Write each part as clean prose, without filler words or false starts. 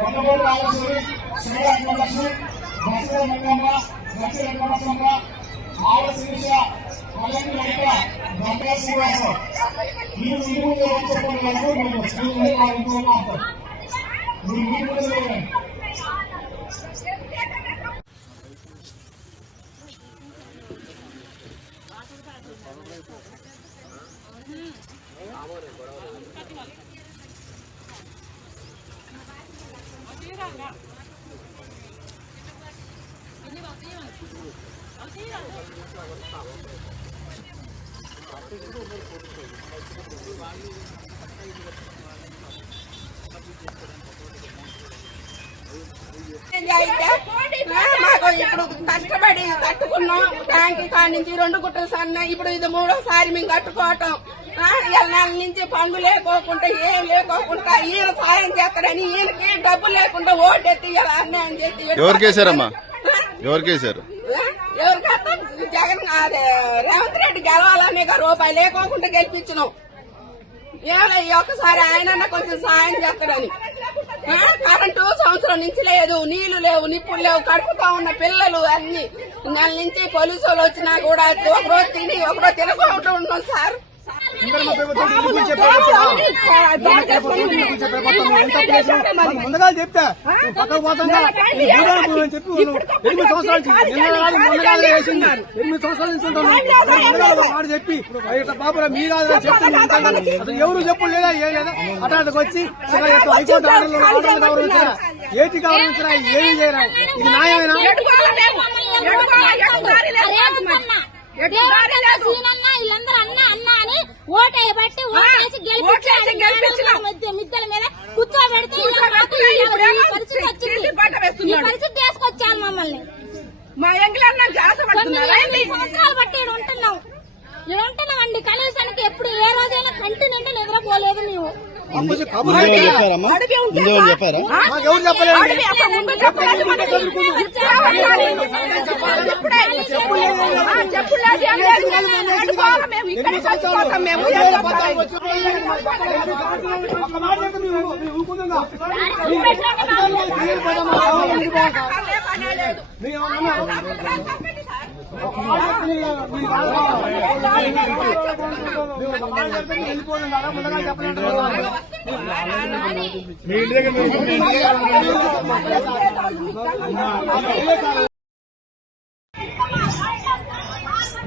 వందమూరు రాజేశ్వరి, శ్రీరామలక్ష్మి, బసవ మంగమ్మ, గచ్చి వెంకటమ్మ, ఆవ శిరీష, పల్లెకి లలిత, గంగా శ్రీవాసం. ఈ ముందు వచ్చేటువంటి వరకు మేము స్కూల్ ఇంట్లో ఉంటాం. మీరు ముందు మాకు ఇప్పుడు కష్టపడి కట్టుకున్నాం. ట్యాంక్ కాడి నుంచి 2 గుట్టలు సన్న, ఇప్పుడు ఇది 3వ సారి మేము కట్టుకోవటం. నెల నుంచి పండు లేకోకుండా ఏం లేకోకుండా ఈయన సాయం చేస్తాడని ఈయనకి డబ్బు లేకుండా ఓటెత్తి అన్యాయం చేసి ఎవరికేసారమ్మా? ఎవరికేసారు? ఎవరికైనా జగన్ అదే రేవంత్ రెడ్డి గెలవాలనే రూపాయి లేకోకుండా గెలిపించినాం. ఒక్కసారి ఆయన కొంచెం సాయం చేస్తాడని. కరెంటు సంవత్సరం నుంచి లేదు, నీళ్లు లేవు, నిప్పులు లేవు, కడుపుతా ఉన్న పిల్లలు అన్ని. నెల నుంచి పోలీసులు వచ్చినా కూడా ఒకరోజు తిని ఒకరోజు తినకుండా ఉన్నాం సార్. ముందుగా చెప్తా పక్కకు పోతుందా 8 సంవత్సరాల నుంచి ఉంటాను చెప్పి బాబు మీ కాదు చెప్తాను. ఎవరు చెప్పు లేదా ఏం లేదా అటాటకు వచ్చి హైకోర్టు ఆర్డర్లు గౌరవించరా, ఏటి గౌరవించరా, ఏమి చేయరా? ఇది న్యాయమేనా? వీళ్ళందరూ అన్న అన్న అని ఓటేయబట్టి ఓటేసి గెలిపించి మిద్దల మీద కూర్చోబెడితే పరిస్థితి తీసుకొచ్చాను మమ్మల్ని. మా సంవత్సరాలు బట్టి ఉంటున్నాం అండి. కనీసానికి ఎప్పుడు ఏ రోజైనా కంటి నిండా నిద్రపోలేదు మేము. చెప్పారా?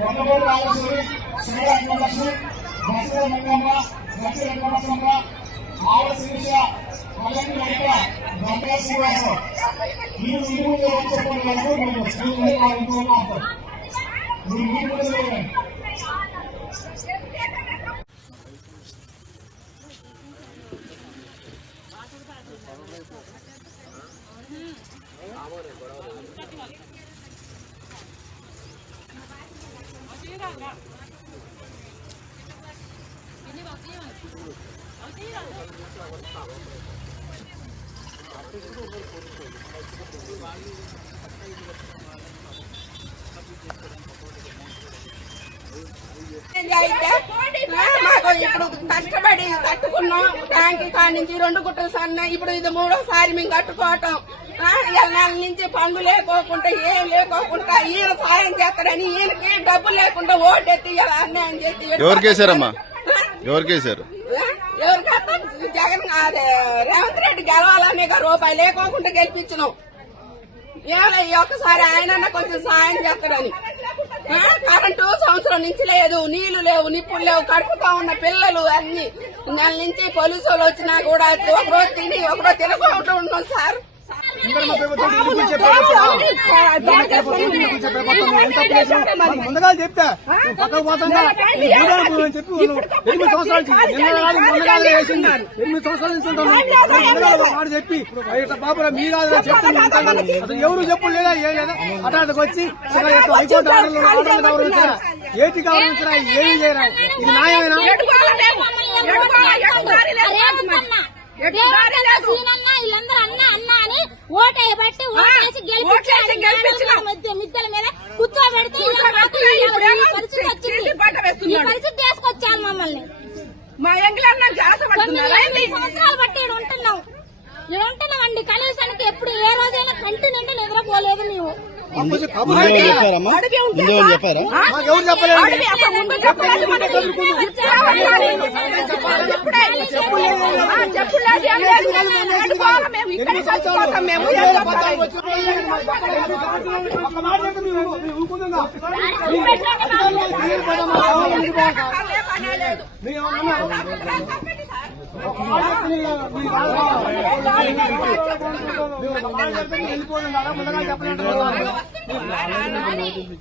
వందమూరు రాజేశ్వరి, శ్రీరామలక్ష్మి, బసవ మంగమ్మ, గచ్చి వెంకటమ్మ, ఆవ శిరీష, పల్లెకి లలిత, గంగా శ్రీవాసం. ఈ ముందు వచ్చేటువంటి వరకు మేము స్కూల్ ఇంట్లో ఉంటాం. మీరు ముందు మాకు ఇప్పుడు కష్టపడి కట్టుకున్నాం. ట్యాంక్ కాడి నుంచి 2 గుట్టలు సన్న, ఇప్పుడు ఇది 3వ సారి మేము కట్టుకోవటం. నెల నుంచి పండు లేకోకుండా ఏం లేకోకుండా ఈయన సాయం చేస్తాడని ఈయనకి డబ్బు లేకుండా ఓటెత్తి అన్యాయం చేసి ఎవరికేసారమ్మా? ఎవరికేసారు? ఎవరికైనా జగన్ అదే రేవంత్ రెడ్డి గెలవాలనే రూపాయి లేకోకుండా గెలిపించినాం. ఒక్కసారి ఆయన కొంచెం సాయం చేస్తాడని. కరెంటు సంవత్సరం నుంచి లేదు, నీళ్లు లేవు, నిప్పులు లేవు, కడుపుతా ఉన్న పిల్లలు అన్ని. నెల నుంచి పోలీసులు వచ్చినా కూడా ఒకరోజు తిని ఒకరోజు తినకుండా ఉన్నాం సార్. ముందుగా చెప్తా పక్కకు పోతుందా 8 సంవత్సరాల నుంచి ఉంటాను చెప్పి బాబు మీ కాదు చెప్తాను. ఎవరు చెప్పు లేదా ఏం లేదా అటాటకు వచ్చి హైకోర్టు ఆర్డర్లు గౌరవించరా, ఏటి గౌరవించరా, ఏమి చేయరా? ఇది న్యాయమేనా? వీళ్ళందరూ అన్న అన్న అని ఓటేయబట్టి ఓటేసి గెలిపించి మిద్దల మీద కూర్చోబెడితే పరిస్థితి తీసుకొచ్చాను మమ్మల్ని. 8 సంవత్సరాలు బట్టి ఉంటున్నాం ఉంటున్నామండి కనీసానికి ఎప్పుడు ఏ రోజైనా కంటి నిండా నిద్రపోలేదు మేము. ముందు ఎవరు చెప్పారమ్మా? ముందు ఎవరు చెప్పారా? ఎవరు చెప్పలేదు అడిగి అసలు ముందు చెప్పలేదు మనకి. చెప్పులేదు ఏం లేదు. అడుకోవాలి మేము ఇక్కడే చచ్చిపోతాం మేము. ఏం చెప్పాలి? ఒక్క మాట చెప్తే మేము ఊరుకుంటుందా?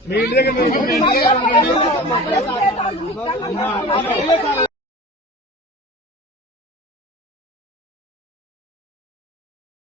మీ ఇంటి దగ్గర